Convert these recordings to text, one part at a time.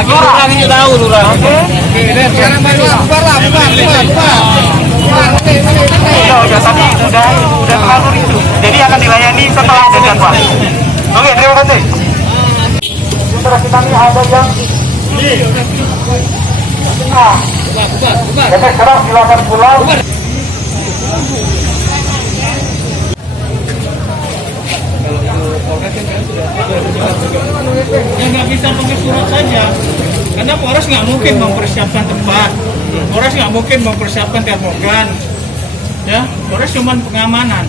Lurah ini tahu lurah. Oke. Sekarang baru bubar lah, bubar. Udah tadi udah terlalu ricu. Jadi akan dilayani setelah ada jadwal. Oke, terima kasih. Setelah kita nih ada yang jadi sekarang silakan pulang. Ya nggak bisa pakai surat saja, karena Polres nggak mungkin mempersiapkan tempat, Polres nggak mungkin mempersiapkan termogan, ya Polres cuma pengamanan.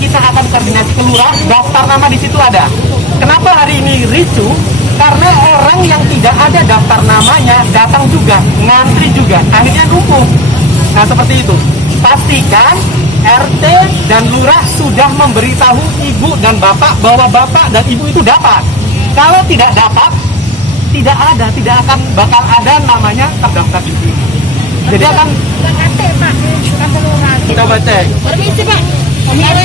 Kita akan koordinasi ke lurah, daftar nama di situ ada. Kenapa hari ini ricu? Karena orang yang tidak ada daftar namanya datang juga, ngantri juga, akhirnya numpuk. Nah seperti itu. Pastikan RT dan lurah sudah memberitahu ibu dan bapak bahwa bapak dan ibu itu dapat. Kalau tidak dapat, tidak akan bakal ada namanya terdaftar di sini. Jadi akan coba cek. Permisi Pak, RT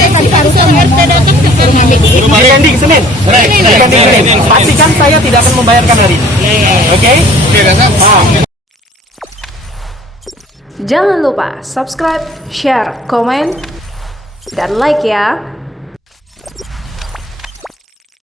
datang ke rumah Weekending Senin. Weekending Senin. Pastikan saya tidak akan membayarkan hari ini. Oke? Jangan lupa subscribe, share, komen, dan like ya.